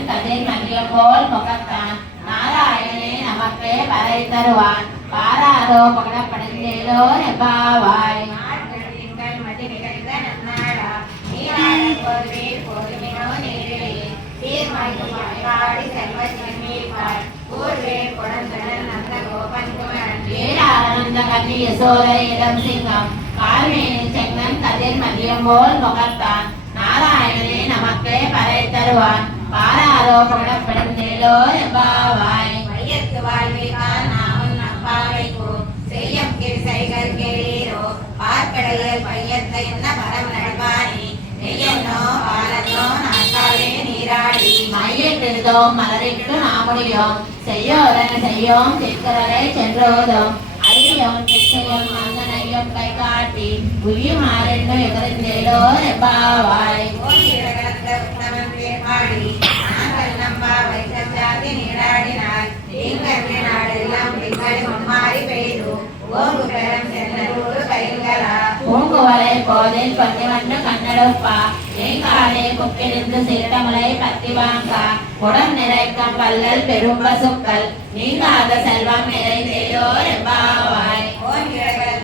செங்கன் கதிர் மதியம் போல் முகத்தான் நாராயணனே நமக்கே பறை தருவான் பாராதோ பகடப்படைந்தேலோ எப்பாவாய் யசோதரிடம் சிங்கம் கால்மேனி செங்கன் கதிர் மதியம் போல் முகத்தான் நாராயணனே நமக்கே பறை தருவான் பாராதோ பகடப்படைந்தேலோ எப்பாவாய் மையத்து வாழ்விக்கான் நாமும் நம்பாவைக்கோ செய்யம் கிருசைகள் கேளீரோ பார்க்கடையில் பையத்தை என்ன பரம் நடுவானி நெய்யன்னோ பாலன்னோ நாட்டாலே நீராடி மையிட்டிருந்தோம் மலரிட்டு நாமுடியோம் செய்யோதன செய்யோம் சிற்கரலை சென்றோதோம் அறியோம் திசையும் மங்கனையும் கை காட்டி உயுமாறென்னு எதிர்ந்தேலோ எப்பாவாய் உத்தமன் பேர்பாடி நாங்கள் நம்பாவை சச்சாதி நீராடினார் நீங்கள் நாடெல்லாம் நீங்கள் மும்மாறி பெய்து ஓங்கு பெறம் சென்னூறு பயிர்களா பூங்குவலை போதில் பத்திவண்டு கண்ணெடுப்பா எங்காலே குப்பிலிருந்து சீட்டமலை பத்தி வாங்கா உடம் நிறைக்கம் வல்லல் பெரும் பசுக்கள் நீங்காத செல்வம் நிறைந்தேலோ எப்பாவாய் ஓன்